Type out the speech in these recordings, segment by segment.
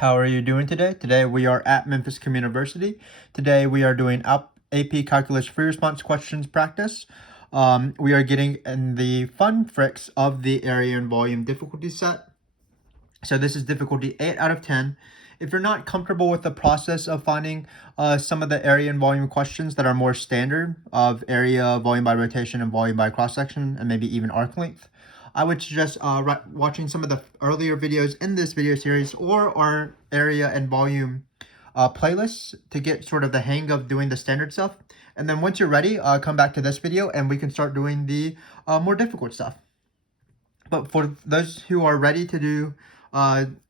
How are you doing today? Today we are at Memphis Communiversity. Today we are doing AP Calculus free response questions practice. We are getting in the fun fricks of the area and volume difficulty set. So this is difficulty 8 out of 10. If you're not comfortable with the process of finding some of the area and volume questions that are more standard of area, volume by rotation, and volume by cross-section, and maybe even arc length, I would suggest watching some of the earlier videos in this video series or our area and volume playlists to get sort of the hang of doing the standard stuff. And then once you're ready, come back to this video and we can start doing the more difficult stuff. But for those who are ready to do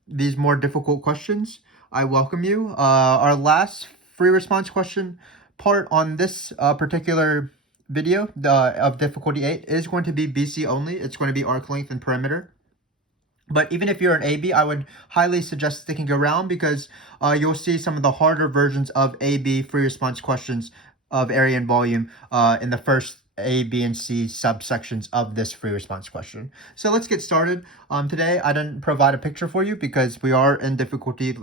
these more difficult questions, I welcome you. Our last free response question part on this particular video of difficulty 8 is going to be BC only. It's going to be arc length and perimeter. But even if you're an AB, I would highly suggest sticking around because you'll see some of the harder versions of AB free response questions of area and volume in the first A, B, and C subsections of this free response question. So let's get started. Today, I didn't provide a picture for you because we are in difficulty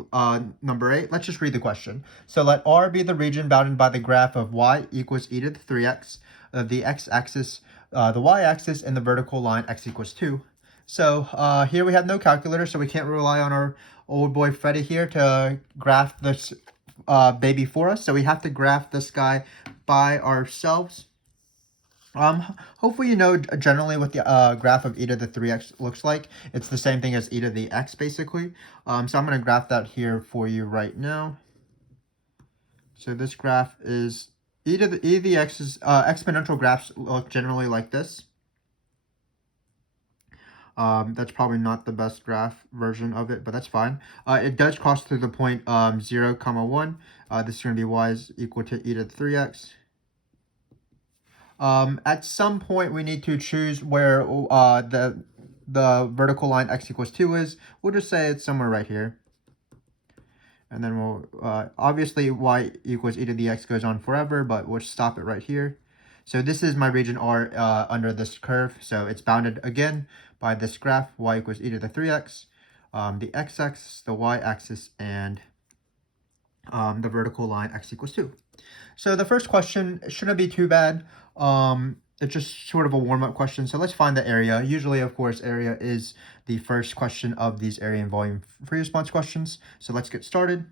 number 8. Let's just read the question. So let R be the region bounded by the graph of y equals e to the 3x of the x-axis, the y-axis, and the vertical line x equals 2. So here we have no calculator, so we can't rely on our old boy Freddy here to graph this baby for us. So we have to graph this guy by ourselves. Hopefully you know generally what the graph of e to the 3x looks like. It's the same thing as e to the x basically. So I'm going to graph that here for you right now. So this graph is e to the x's exponential graphs look generally like this. That's probably not the best graph version of it, but that's fine. It does cross through the point 0, 1. This is going to be y is equal to e to the 3x. At some point, we need to choose where the vertical line x equals 2 is. We'll just say it's somewhere right here. And then we'll, obviously, y equals e to the x goes on forever, but we'll stop it right here. So this is my region R under this curve. So it's bounded again by this graph, y equals e to the 3x, the x-axis, the y-axis, and the vertical line x equals 2. So the first question shouldn't be too bad. It's just sort of a warm-up question. So let's find the area. Usually, of course, area is the first question of these area and volume free response questions. So let's get started.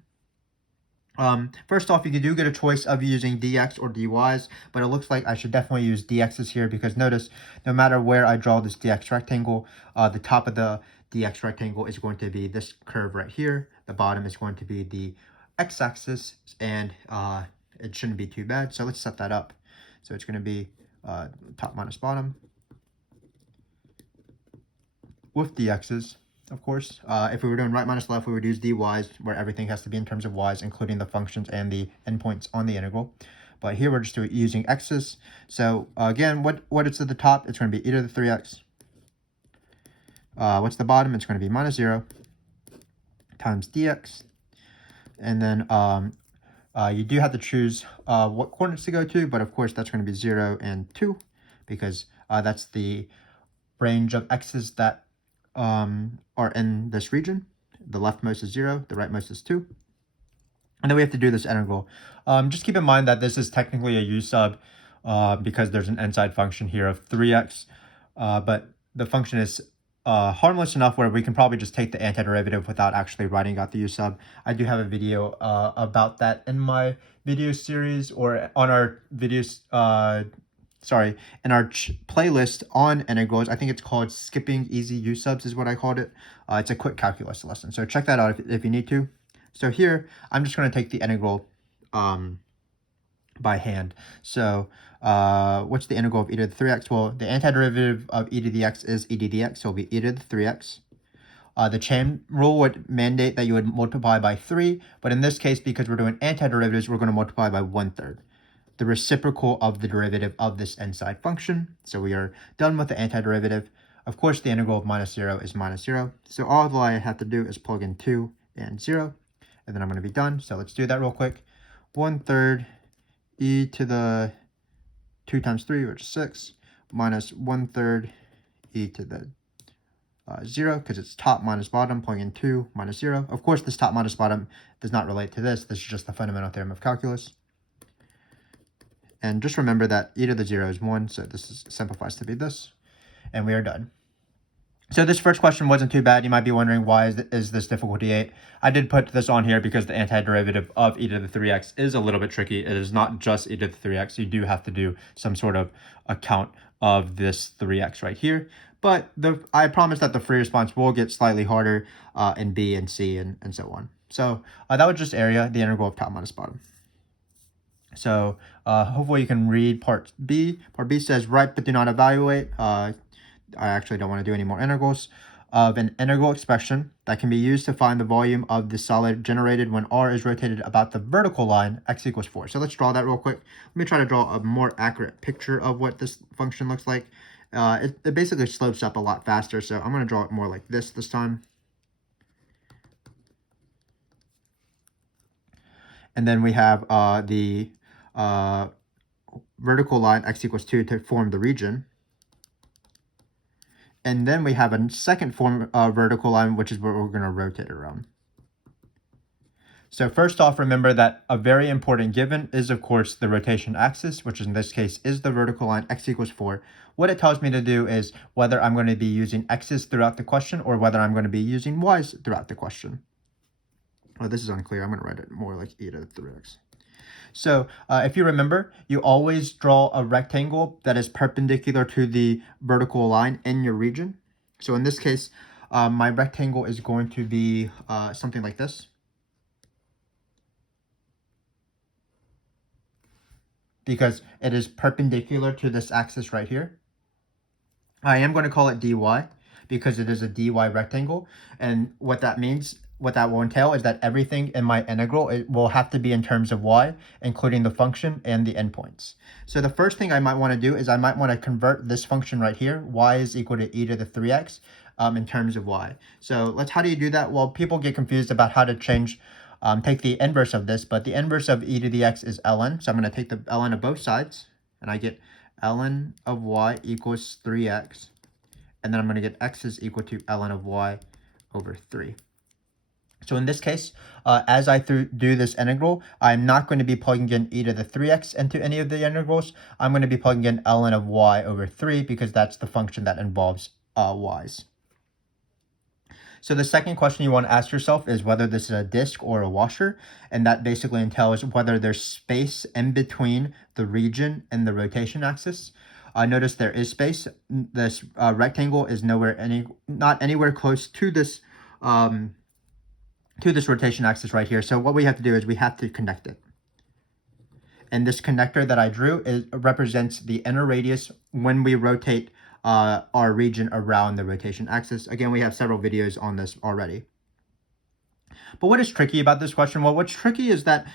First off, you do get a choice of using dx or dy's, but it looks like I should definitely use dx's here because notice, no matter where I draw this dx rectangle, the top of the dx rectangle is going to be this curve right here. The bottom is going to be the x-axis, and it shouldn't be too bad. So let's set that up. So it's going to be top minus bottom with dx's. Of course, if we were doing right minus left, we would use dy's, where everything has to be in terms of y's, including the functions and the endpoints on the integral. But here we're just using x's. So again, what is at the top? It's going to be e to the 3x. What's the bottom? It's going to be minus 0 times dx. And then you do have to choose what coordinates to go to, but of course that's going to be 0 and 2 because that's the range of x's that are in this region. The leftmost is 0, the rightmost is 2. And then we have to do this integral. Just keep in mind that this is technically a u sub because there's an inside function here of 3x, but the function is harmless enough where we can probably just take the antiderivative without actually writing out the u sub. I do have a video about that in my video series or on our videos, in our playlist on integrals. I think it's called Skipping Easy U Subs is what I called it. It's a quick calculus lesson, so check that out if you need to. So here, I'm just going to take the integral by hand. So what's the integral of e to the 3x? Well, the antiderivative of e to the x is e to the x, so it'll be e to the 3x. The chain rule would mandate that you would multiply by 3, but in this case, because we're doing antiderivatives, we're going to multiply by 1/3. The reciprocal of the derivative of this inside function. So we are done with the antiderivative. Of course, the integral of minus 0 is minus 0. So all I have to do is plug in 2 and 0, and then I'm going to be done. So let's do that real quick. 1/3 e to the 2 times 3, which is 6, minus 1/3 e to the 0 because it's top minus bottom, plugging in 2 minus 0. Of course, this top minus bottom does not relate to this. This is just the fundamental theorem of calculus. And just remember that e to the 0 is 1, so simplifies to be this. And we are done. So this first question wasn't too bad. You might be wondering, why is this difficulty 8? I did put this on here because the antiderivative of e to the 3x is a little bit tricky. It is not just e to the 3x. You do have to do some sort of account of this 3x right here. But I promise that the free response will get slightly harder in B and C and so on. So that was just area, the integral of top minus bottom. So hopefully you can read part B. Part B says, write but do not evaluate. I actually don't want to do any more integrals of an integral expression that can be used to find the volume of the solid generated when r is rotated about the vertical line x equals 4. So let's draw that real quick. Let me try to draw a more accurate picture of what this function looks like. It basically slopes up a lot faster, so I'm going to draw it more like this time. And then we have the vertical line x equals 2 to form the region. And then we have a second form vertical line, which is what we're going to rotate around. So first off, remember that a very important given is, of course, the rotation axis, which in this case is the vertical line x equals 4. What it tells me to do is whether I'm going to be using x's throughout the question or whether I'm going to be using y's throughout the question. Oh, this is unclear. I'm going to write it more like e to the 3x. So if you remember, you always draw a rectangle that is perpendicular to the vertical line in your region. So in this case, my rectangle is going to be something like this. Because it is perpendicular to this axis right here. I am going to call it dy because it is a dy rectangle. And what that means, what that will entail is that everything in my integral, it will have to be in terms of y, including the function and the endpoints. So the first thing I might want to do is I might want to convert this function right here, y is equal to e to the 3x, in terms of y. So how do you do that? Well, people get confused about how to change, take the inverse of this, but the inverse of e to the x is ln. So I'm going to take the ln of both sides, and I get ln of y equals 3x. And then I'm going to get x is equal to ln of y over 3. So in this case, as I do this integral, I'm not going to be plugging in e to the 3x into any of the integrals. I'm going to be plugging in ln of y over 3 because that's the function that involves y's. So the second question you want to ask yourself is whether this is a disk or a washer, and that basically entails whether there's space in between the region and the rotation axis. Notice there is space. This rectangle is not anywhere close to this rotation axis right here. So what we have to do is we have to connect it. And this connector that I drew represents the inner radius when we rotate our region around the rotation axis. Again, we have several videos on this already. But what is tricky about this question? Well, what's tricky is that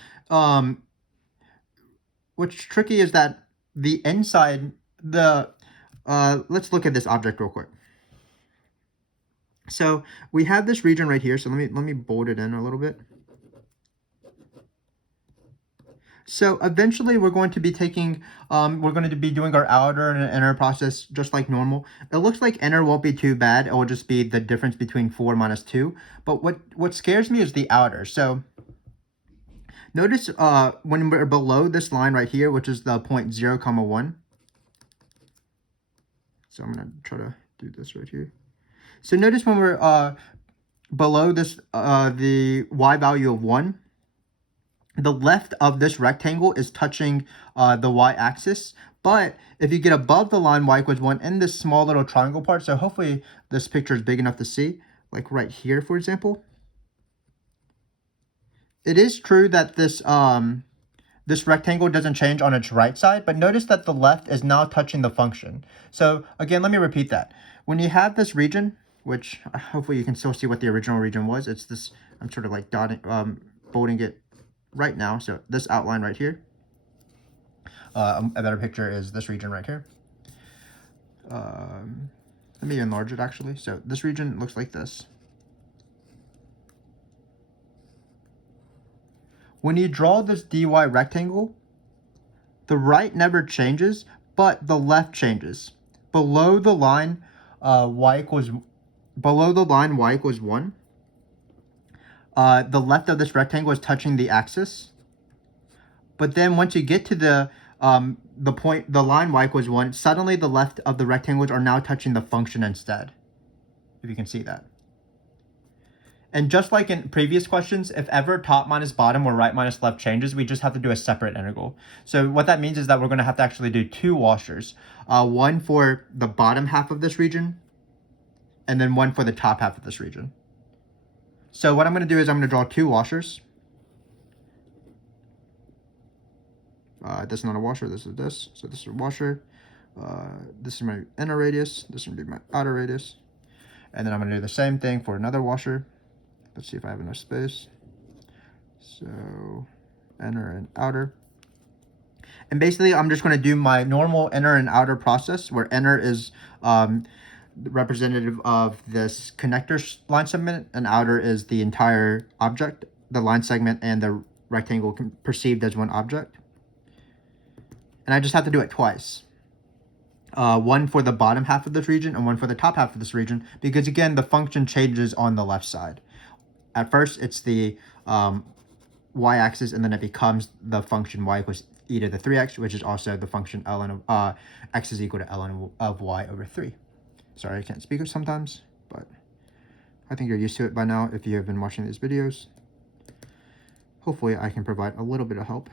the inside, let's look at this object real quick. So we have this region right here. So let me bold it in a little bit. So eventually we're going to be taking, we're going to be doing our outer and inner process just like normal. It looks like inner won't be too bad. It will just be the difference between 4 minus 2. But what scares me is the outer. So notice when we're below this line right here, which is the point 0, 1. So I'm going to try to do this right here. So notice when we're below this, the y value of 1, the left of this rectangle is touching the y-axis. But if you get above the line y equals 1 in this small little triangle part, so hopefully this picture is big enough to see, like right here, for example. It is true that this this rectangle doesn't change on its right side, but notice that the left is now touching the function. So again, let me repeat that. When you have this region, which hopefully you can still see what the original region was, it's this, I'm sort of like bolding it right now. So this outline right here, a better picture is this region right here. Let me enlarge it actually. So this region looks like this. When you draw this dy rectangle, the right never changes, but the left changes. Below the line y equals below the line y equals 1, the left of this rectangle is touching the axis. But then once you get to the line y equals 1, suddenly the left of the rectangles are now touching the function instead, if you can see that. And just like in previous questions, if ever top minus bottom or right minus left changes, we just have to do a separate integral. So what that means is that we're going to have to actually do two washers. One for the bottom half of this region, and then one for the top half of this region. So what I'm going to do is I'm going to draw two washers. This is not a washer, this is this. So this is a washer. This is my inner radius. This is going to be my outer radius. And then I'm going to do the same thing for another washer. Let's see if I have enough space. So inner and outer. And basically, I'm just going to do my normal inner and outer process, where inner is representative of this connector line segment, and outer is the entire object, the line segment and the rectangle perceived as one object. And I just have to do it twice. One for the bottom half of this region and one for the top half of this region, because again, the function changes on the left side. At first, it's the y-axis, and then it becomes the function y equals e to the 3x, which is also the function ln of x is equal to ln of y over 3. Sorry, I can't speak sometimes, but I think you're used to it by now if you have been watching these videos. Hopefully, I can provide a little bit of help.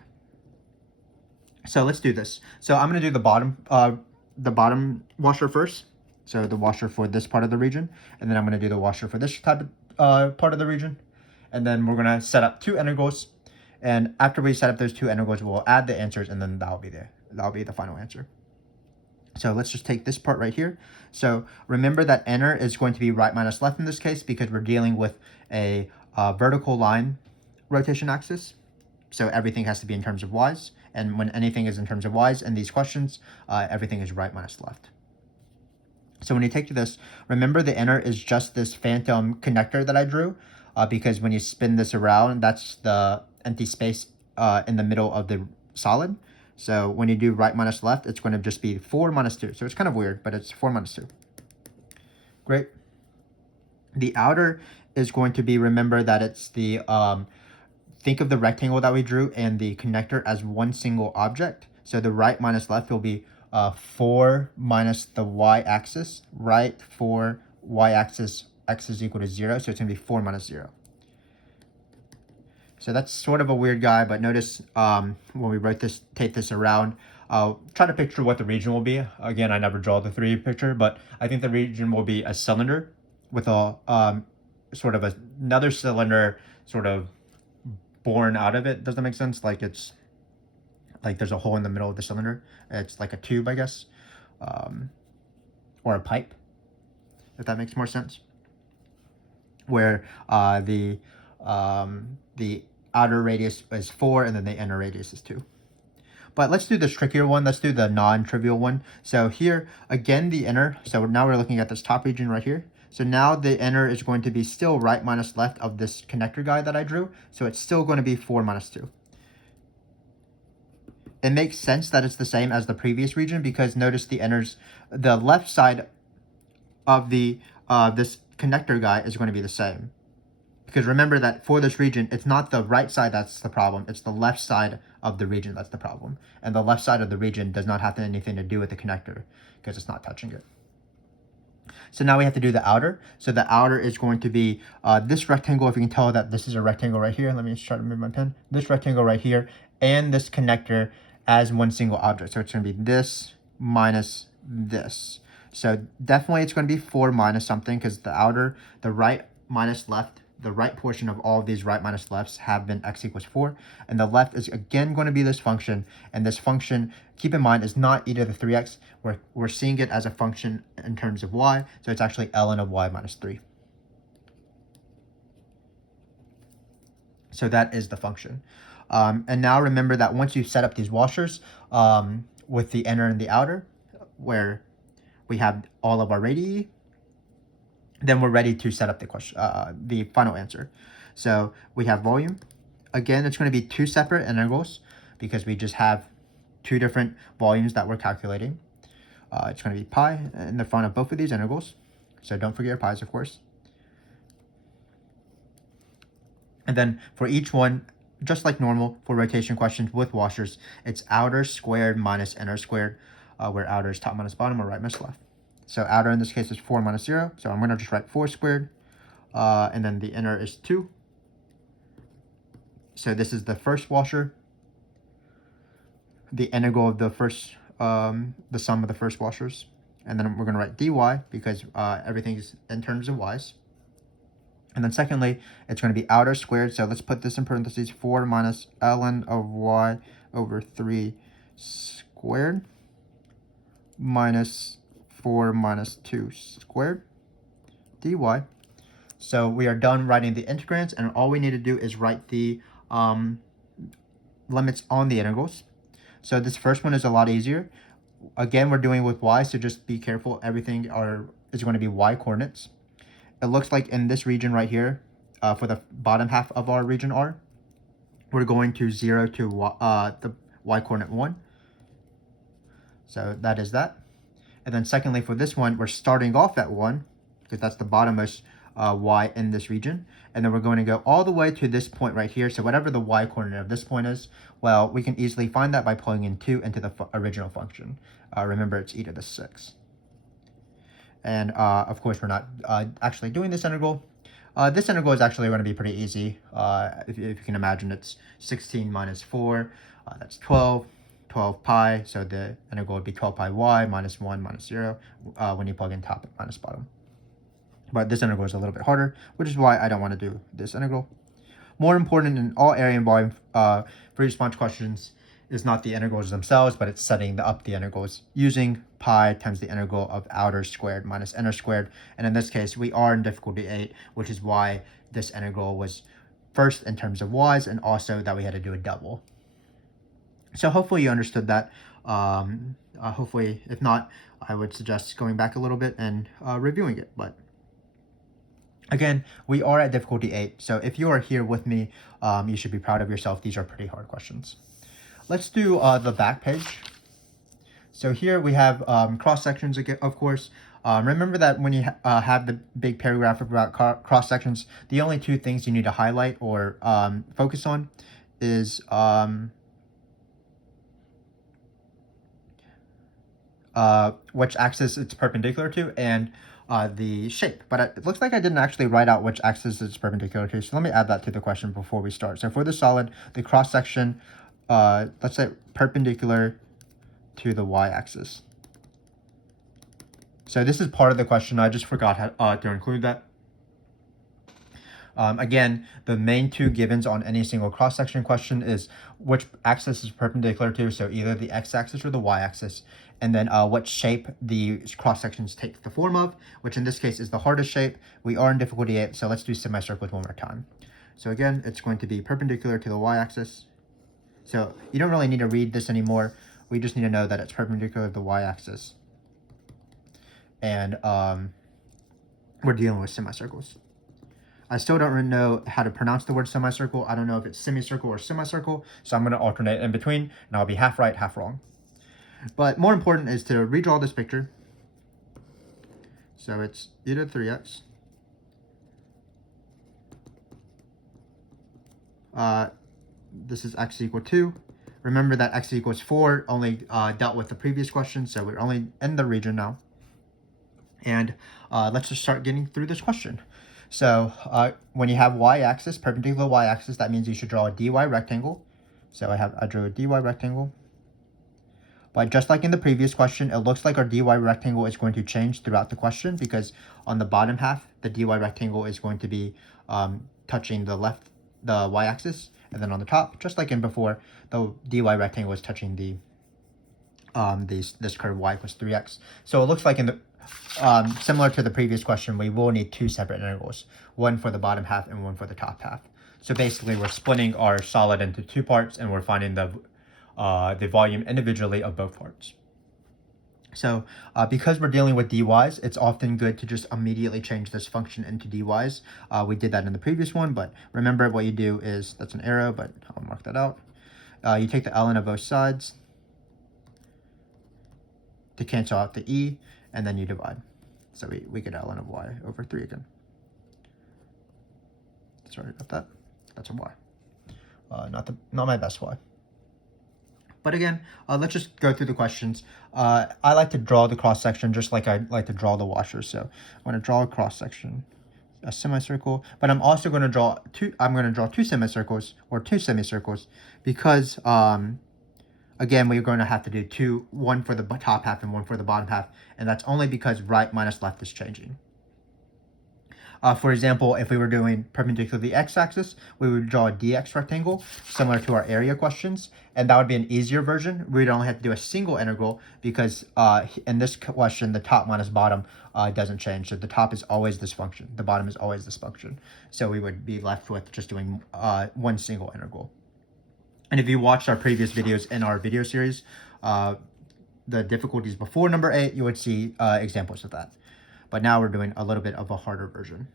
So let's do this. So I'm going to do the bottom washer first. So the washer for this part of the region, and then I'm going to do the washer for this type of part of the region. And then we're going to set up two integrals. And after we set up those two integrals, we'll add the answers, and then that'll be the final answer. So let's just take this part right here. So remember that inner is going to be right minus left in this case, because we're dealing with a vertical line rotation axis. So everything has to be in terms of y's. And when anything is in terms of y's in these questions, everything is right minus left. So when you take to this, remember the inner is just this phantom connector that I drew, because when you spin this around, that's the empty space in the middle of the solid. So when you do right minus left, it's going to just be 4 minus 2. So it's kind of weird, but it's 4 minus 2. Great. The outer is going to be, remember that it's the, think of the rectangle that we drew and the connector as one single object. So the right minus left will be 4 minus the y-axis, right, 4 y-axis, x is equal to 0, so it's going to be 4 minus 0. So that's sort of a weird guy, but notice when we wrote this, take this around, try to picture what the region will be. Again, I never draw the 3D picture, but I think the region will be a cylinder with a sort of another cylinder sort of born out of it. Does that make sense? Like it's like there's a hole in the middle of the cylinder. It's like a tube, I guess, or a pipe, if that makes more sense. Where the outer radius is 4 and then the inner radius is 2. But let's do this trickier one. Let's do the non-trivial one. So here, again, the inner. So now we're looking at this top region right here. So now the inner is going to be still right minus left of this connector guy that I drew. So it's still going to be 4 minus 2. It makes sense that it's the same as the previous region, because notice the left side of the this connector guy is going to be the same. Because remember that for this region, it's not the right side that's the problem, it's the left side of the region that's the problem. And the left side of the region does not have anything to do with the connector, because it's not touching it. So now we have to do the outer. So the outer is going to be this rectangle. If you can tell that this is a rectangle right here. Let me just try to move my pen. This rectangle right here and this connector as one single object. So it's going to be this minus this. So definitely it's going to be 4 minus something, because the outer, the right minus left, the right portion of all of these right minus lefts have been x equals 4. And the left is again going to be this function. And this function, keep in mind, is not e to the 3x. We're seeing it as a function in terms of y. So it's actually ln of y minus 3. So that is the function. And now remember that once you set up these washers with the inner and the outer, where we have all of our radii, then we're ready to set up the question, the final answer. So we have volume. Again, it's going to be 2 separate integrals, because we just have 2 different volumes that we're calculating. It's going to be pi in the front of both of these integrals. So don't forget your pi's, of course. And then for each one, just like normal for rotation questions with washers, it's outer squared minus inner squared, where outer is top minus bottom or right minus left. So outer in this case is 4 minus 0. So I'm going to just write 4 squared. And then the inner is 2. So this is the first washer. The integral of the first, the sum of the first washers. And then we're going to write dy because everything is in terms of y's. And then secondly, it's going to be outer squared. So let's put this in parentheses, 4 minus ln of y over 3 squared minus 4 minus 2 squared dy. So we are done writing the integrands, and all we need to do is write the limits on the integrals. So this first one is a lot easier. Again, we're doing with y, so just be careful. Everything is going to be y coordinates. It looks like in this region right here, for the bottom half of our region R, we're going to 0 to the y coordinate 1. So that is that. And then secondly, for this one, we're starting off at 1, because that's the bottommost y in this region. And then we're going to go all the way to this point right here. So whatever the y coordinate of this point is, well, we can easily find that by plugging in 2 into the original function. Remember, it's e to the 6. And of course, we're not actually doing this integral. This integral is actually going to be pretty easy. If you can imagine, it's 16 minus 4. That's 12 pi. So the integral would be 12 pi y minus 1 minus 0 when you plug in top minus bottom. But this integral is a little bit harder, which is why I don't want to do this integral. More important in all area and volume free response questions is not the integrals themselves, but it's setting up the integrals using pi times the integral of outer squared minus inner squared. And in this case, we are in difficulty 8, which is why this integral was first in terms of y's, and also that we had to do a double. So hopefully you understood that. Hopefully, if not, I would suggest going back a little bit and reviewing it. But again, we are at difficulty 8. So if you are here with me, you should be proud of yourself. These are pretty hard questions. Let's do the back page. So here we have cross sections again, of course. Remember that when you have the big paragraph about cross sections, the only two things you need to highlight or focus on is which axis it's perpendicular to and the shape. But it looks like I didn't actually write out which axis it's perpendicular to. So let me add that to the question before we start. So for the solid, the cross section, let's say perpendicular to the y-axis. So this is part of the question. I just forgot to include that. Again, the main two givens on any single cross-section question is which axis is perpendicular to, so either the x-axis or the y-axis, and then what shape the cross-sections take the form of, which in this case is the hardest shape. We are in difficulty 8, so let's do semicircles one more time. So again, it's going to be perpendicular to the y-axis. So you don't really need to read this anymore. We just need to know that it's perpendicular to the y-axis. And we're dealing with semicircles. I still don't really know how to pronounce the word semicircle. I don't know if it's semicircle or semicircle, so I'm going to alternate in between, and I'll be half right, half wrong. But more important is to redraw this picture. So it's e to 3x. This is x equal 2. Remember that x equals 4 only dealt with the previous question, so we're only in the region now. And let's just start getting through this question. So when you have y-axis, perpendicular y-axis, that means you should draw a dy rectangle. So I drew a dy rectangle. But just like in the previous question, it looks like our dy rectangle is going to change throughout the question, because on the bottom half, the dy rectangle is going to be touching the y-axis, and then on the top, just like in before, the dy rectangle is touching the this curve y equals 3x. So it looks like in the similar to the previous question, we will need two separate integrals, one for the bottom half and one for the top half. So basically, we're splitting our solid into two parts, and we're finding the volume individually of both parts. So because we're dealing with dy's, it's often good to just immediately change this function into dy's. We did that in the previous one, but remember what you do is, that's an arrow, but I'll mark that out. You take the ln of both sides to cancel out the e, and then you divide. So we get ln of y over 3 again. Sorry about that. That's a y. Not my best y. But again, let's just go through the questions. I like to draw the cross section just like I like to draw the washer. So I'm going to draw a cross section, a semicircle, but I'm also going to draw two semicircles or two semicircles because again, we're going to have to do one for the top half and one for the bottom half, and that's only because right minus left is changing. For example, if we were doing perpendicular to the x-axis, we would draw a dx rectangle, similar to our area questions, and that would be an easier version. We'd only have to do a single integral because in this question, the top minus bottom doesn't change. So the top is always this function. The bottom is always this function. So we would be left with just doing one single integral. And if you watched our previous videos in our video series, the difficulties before number 8, you would see examples of that. But now we're doing a little bit of a harder version.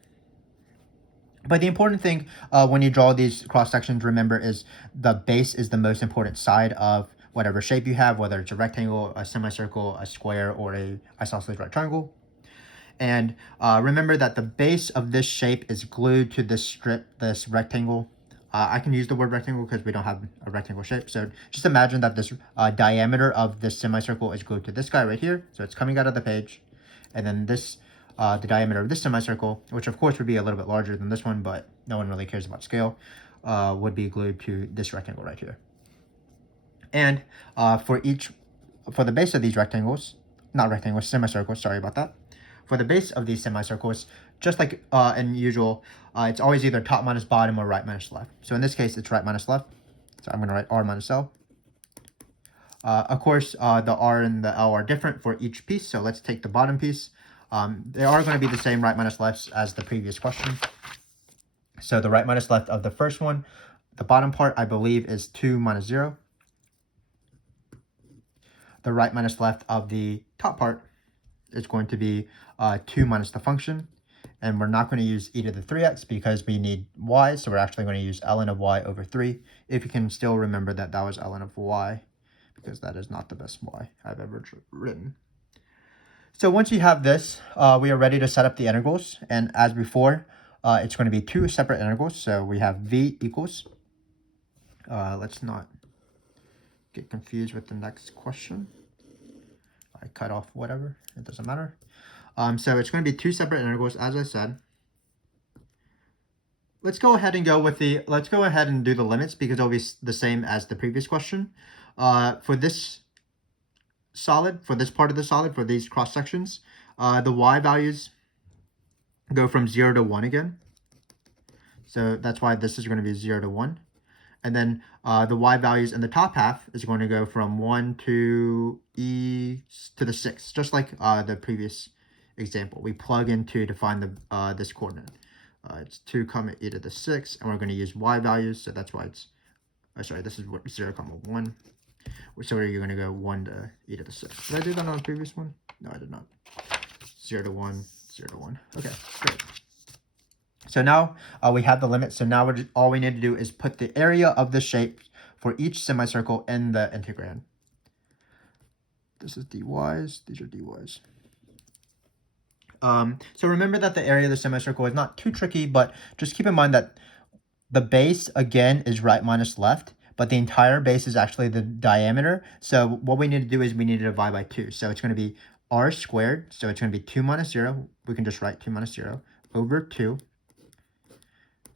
But the important thing when you draw these cross sections, remember, is the base is the most important side of whatever shape you have, whether it's a rectangle, a semicircle, a square, or a isosceles right triangle. And remember that the base of this shape is glued to this strip, this rectangle. I can use the word rectangle because we don't have a rectangle shape. So just imagine that this diameter of this semicircle is glued to this guy right here. So it's coming out of the page. And then this, the diameter of this semicircle, which of course would be a little bit larger than this one, but no one really cares about scale, would be glued to this rectangle right here. And for the base of these rectangles, not rectangles, semicircles, sorry about that. For the base of these semicircles, just like in usual, it's always either top minus bottom or right minus left. So in this case, it's right minus left. So I'm going to write r minus l. Of course, the r and the l are different for each piece. So let's take the bottom piece. They are going to be the same right minus lefts as the previous question. So the right minus left of the first one, the bottom part, I believe, is 2 minus 0. The right minus left of the top part is going to be 2 minus the function. And we're not going to use e to the 3x because we need y. So we're actually going to use ln of y over 3. If you can still remember that that was ln of y, because that is not the best y I've ever written. So once you have this, we are ready to set up the integrals. And as before, it's going to be two separate integrals. So we have v equals, let's not get confused with the next question. I cut off whatever, it doesn't matter. So it's going to be two separate integrals, as I said. Let's go ahead and do the limits because it'll be the same as the previous question. For this solid, for this part of the solid, for these cross sections, the y values go from 0 to 1 again. So that's why this is going to be 0 to 1. And then the y values in the top half is going to go from 1 to e to the 6, just like the previous example. We plug in 2 to find the this coordinate. It's 2 comma e to the 6, and we're going to use y values, so that's why it's, this is 0 comma 1. So you're going to go 1 to e to the 6. Did I do that on the previous one? No, I did not. 0 to 1, 0 to 1. Okay, great. So now we have the limit. So now all we need to do is put the area of the shape for each semicircle in the integrand. This is dy's, these are dy's. So remember that the area of the semicircle is not too tricky, but just keep in mind that the base, again, is right minus left, but the entire base is actually the diameter. So what we need to do is we need to divide by 2. So it's going to be r squared. So it's going to be 2 minus 0. We can just write 2 minus 0 over 2.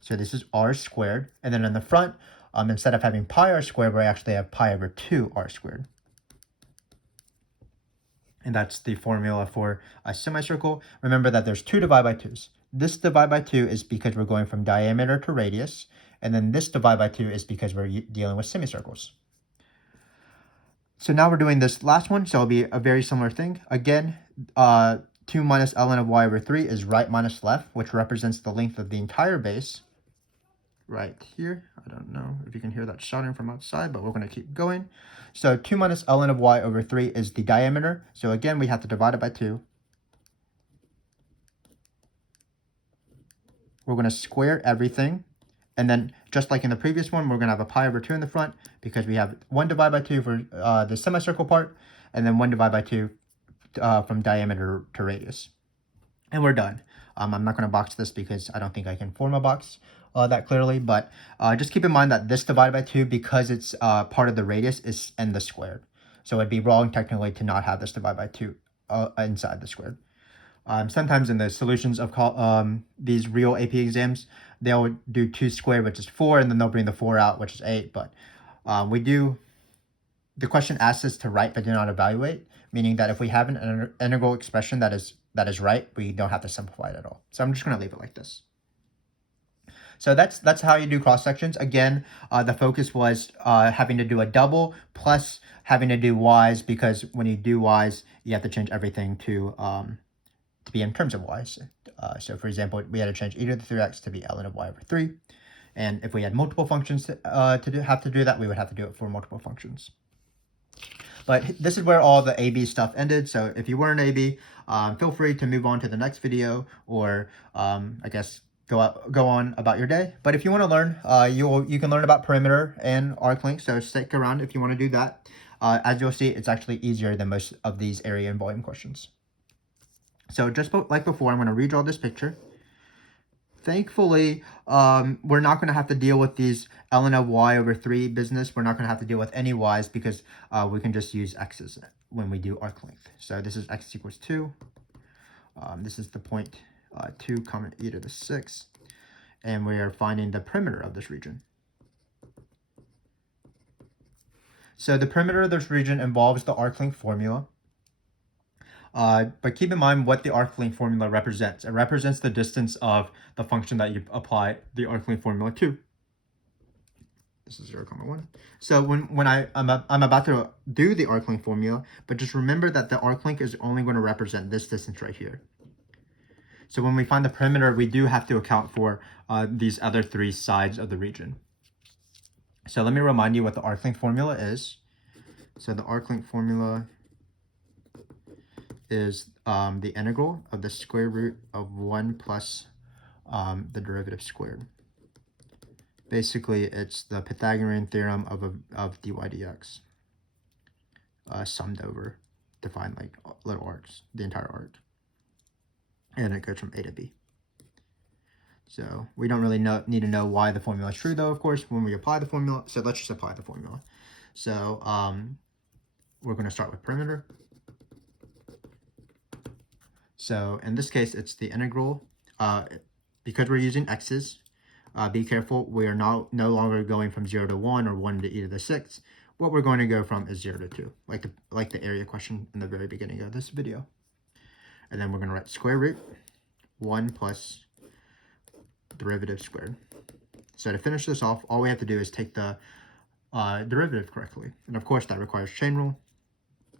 So this is r squared. And then in the front, instead of having pi r squared, we actually have pi over 2 r squared. And that's the formula for a semicircle. Remember that there's 2 divide by 2's. This divide by 2 is because we're going from diameter to radius. And then this divide by 2 is because we're dealing with semicircles. So now we're doing this last one. So it'll be a very similar thing. Again, 2 minus ln of y over 3 is right minus left, which represents the length of the entire base. Right here. I don't know if you can hear that shouting from outside, but we're going to keep going. So 2 minus ln of y over 3 is the diameter. So again, we have to divide it by 2. We're going to square everything. And then just like in the previous one, we're going to have a pi over 2 in the front because we have 1 divided by 2 for the semicircle part, and then 1 divided by 2 from diameter to radius. And we're done. I'm not going to box this because I don't think I can form a box that clearly, but just keep in mind that this divided by 2, because it's part of the radius, is n the squared. So it'd be wrong technically to not have this divided by 2 inside the squared. Sometimes in the solutions of these real AP exams, they'll do 2 squared, which is 4, and then they'll bring the 4 out, which is 8. But the question asks us to write but do not evaluate, meaning that if we have an integral expression that is right, we don't have to simplify it at all. So I'm just going to leave it like this. So that's how you do cross sections. Again, the focus was having to do a double plus having to do y's, because when you do y's, you have to change everything to be in terms of y's. So for example, we had to change e to the 3x to be ln of y over 3. And if we had multiple functions to have to do that, we would have to do it for multiple functions. But this is where all the AB stuff ended. So if you were an AB, feel free to move on to the next video, or I guess go on about your day. But if you want to learn, you can learn about perimeter and arc length. So stick around if you want to do that. As you'll see, it's actually easier than most of these area and volume questions. So just like before, I'm going to redraw this picture. Thankfully, we're not going to have to deal with these ln of y over 3 business. We're not going to have to deal with any y's, because we can just use x's when we do arc length. So this is x equals 2. This is the point 2 comma e to the 6. And we are finding the perimeter of this region. So the perimeter of this region involves the arc length formula. But keep in mind what the arc length formula represents. It represents the distance of the function that you apply the arc length formula to. This is 0,1. So when I'm about to do the arc length formula, but just remember that the arc length is only going to represent this distance right here. So when we find the perimeter, we do have to account for these other 3 sides of the region. So let me remind you what the arc length formula is. So the arc length formula is the integral of the square root of 1 plus the derivative squared. Basically, it's the Pythagorean theorem of dy dx summed over to find like little arcs, the entire arc. And it goes from A to B. So we don't really need to know why the formula is true, though, of course, when we apply the formula. So let's just apply the formula. So we're going to start with perimeter. So in this case, it's the integral. Because we're using x's, be careful. We are no longer going from 0 to 1 or 1 to e to the 6th. What we're going to go from is 0 to 2, like the area question in the very beginning of this video. And then we're going to write square root 1 plus derivative squared. So to finish this off, all we have to do is take the derivative correctly. And of course, that requires chain rule.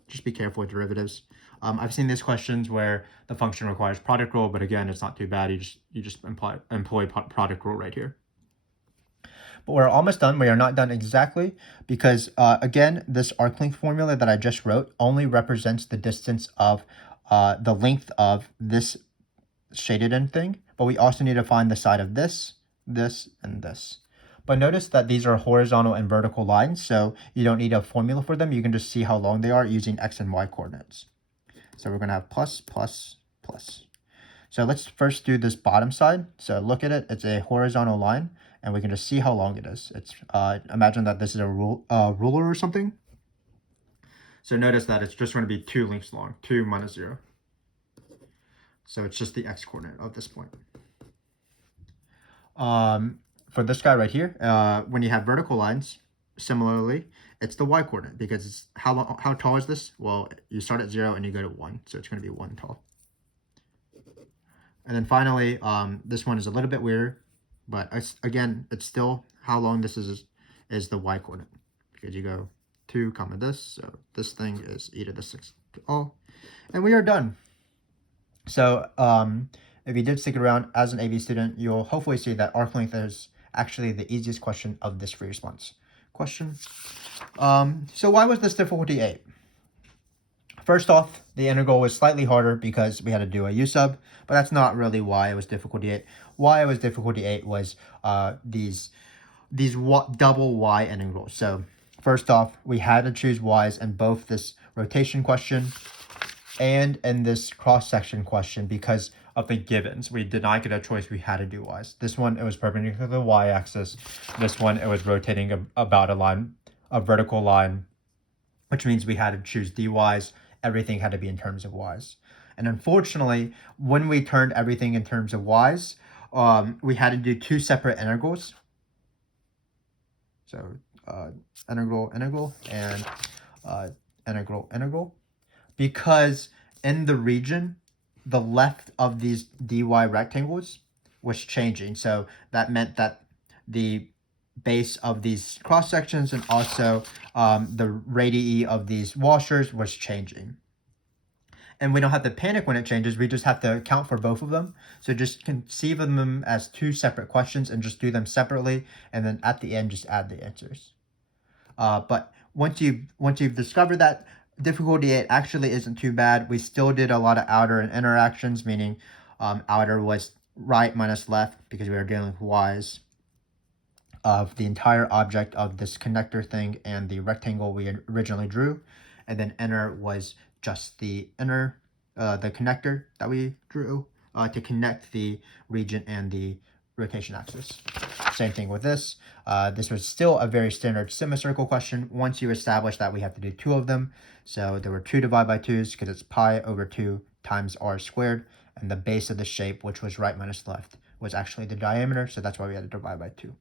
Just be careful with derivatives. I've seen these questions where the function requires product rule, but again, it's not too bad. You just employ product rule right here. But we're almost done. We are not done exactly, because again, this arc length formula that I just wrote only represents the distance of the length of this shaded in thing, but we also need to find the side of this, this, and this. But notice that these are horizontal and vertical lines, so you don't need a formula for them. You can just see how long they are using x and y coordinates. So we're going to have plus, plus, plus. So let's first do this bottom side. So look at it. It's a horizontal line, and we can just see how long it is. It's imagine that this is a ruler or something. So notice that it's just going to be 2 lengths long, 2 minus 0. So it's just the x coordinate of this point. For this guy right here, when you have vertical lines, similarly, it's the y coordinate, because it's how tall is this? Well, you start at 0 and you go to 1, so it's going to be 1 tall. And then finally, this one is a little bit weirder, but again, it's still how long this is the y coordinate, because you go 2 comma this, so this thing is e to the 6th all, and we are done. So if you did stick around as an AB student, you'll hopefully see that arc length is actually the easiest question of this free response question. So why was this difficulty 8? First off, the integral was slightly harder because we had to do a u sub, but that's not really why it was difficulty 8. Why it was difficulty 8 was these double y integrals. So first off, we had to choose y's in both this rotation question and in this cross-section question, because of the givens. We did not get a choice. We had to do y's. This one, it was perpendicular to the y-axis. This one, it was rotating about a vertical line, which means we had to choose dy's. Everything had to be in terms of y's. And unfortunately, when we turned everything in terms of y's, we had to do two separate integrals. So integral, and integral. Because in the region, the left of these dy rectangles was changing. So that meant that the base of these cross sections and also the radii of these washers was changing. And we don't have to panic when it changes. We just have to account for both of them. So just conceive of them as two separate questions and just do them separately. And then at the end, just add the answers. But once you've discovered that difficulty, it actually isn't too bad. We still did a lot of outer and inner actions, meaning outer was right minus left because we were dealing with y's of the entire object of this connector thing and the rectangle we originally drew. And then inner was just the inner, the connector that we drew to connect the region and the rotation axis. Same thing with this. This was still a very standard semicircle question. Once you establish that, we have to do two of them. So there were 2 divided by 2's because it's pi over 2 times r squared. And the base of the shape, which was right minus left, was actually the diameter. So that's why we had to divide by 2.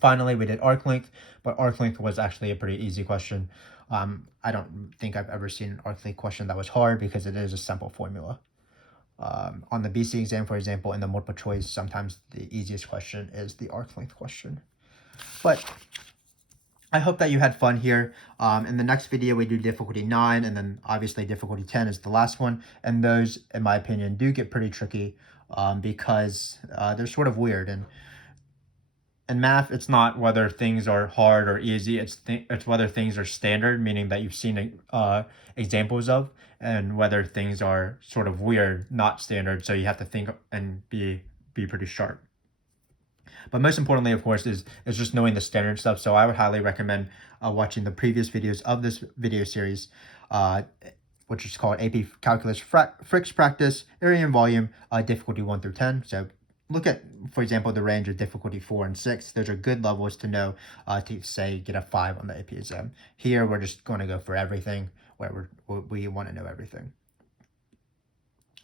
Finally, we did arc length, but arc length was actually a pretty easy question. I don't think I've ever seen an arc length question that was hard because it is a simple formula. On the BC exam, for example, in the multiple choice, sometimes the easiest question is the arc length question. But I hope that you had fun here. In the next video, we do difficulty 9, and then obviously difficulty 10 is the last one. And those, in my opinion, do get pretty tricky because they're sort of weird. And in math, it's not whether things are hard or easy. It's whether things are standard, meaning that you've seen examples of, and whether things are sort of weird, not standard. So you have to think and be pretty sharp. But most importantly, of course, is just knowing the standard stuff. So I would highly recommend watching the previous videos of this video series, which is called AP Calculus FRQs Practice, Area and Volume, difficulty 1 through 10. So look at, for example, the range of difficulty 4 and 6. Those are good levels to know to, say, get a 5 on the AP exam. Here, we're just going to go for everything, where we want to know everything.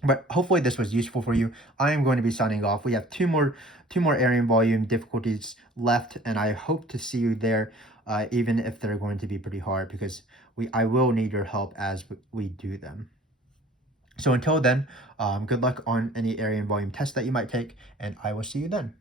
But hopefully this was useful for you. I am going to be signing off. We have two more area and volume difficulties left, and I hope to see you there, even if they're going to be pretty hard, because I will need your help as we do them. So until then, good luck on any area and volume test that you might take, and I will see you then.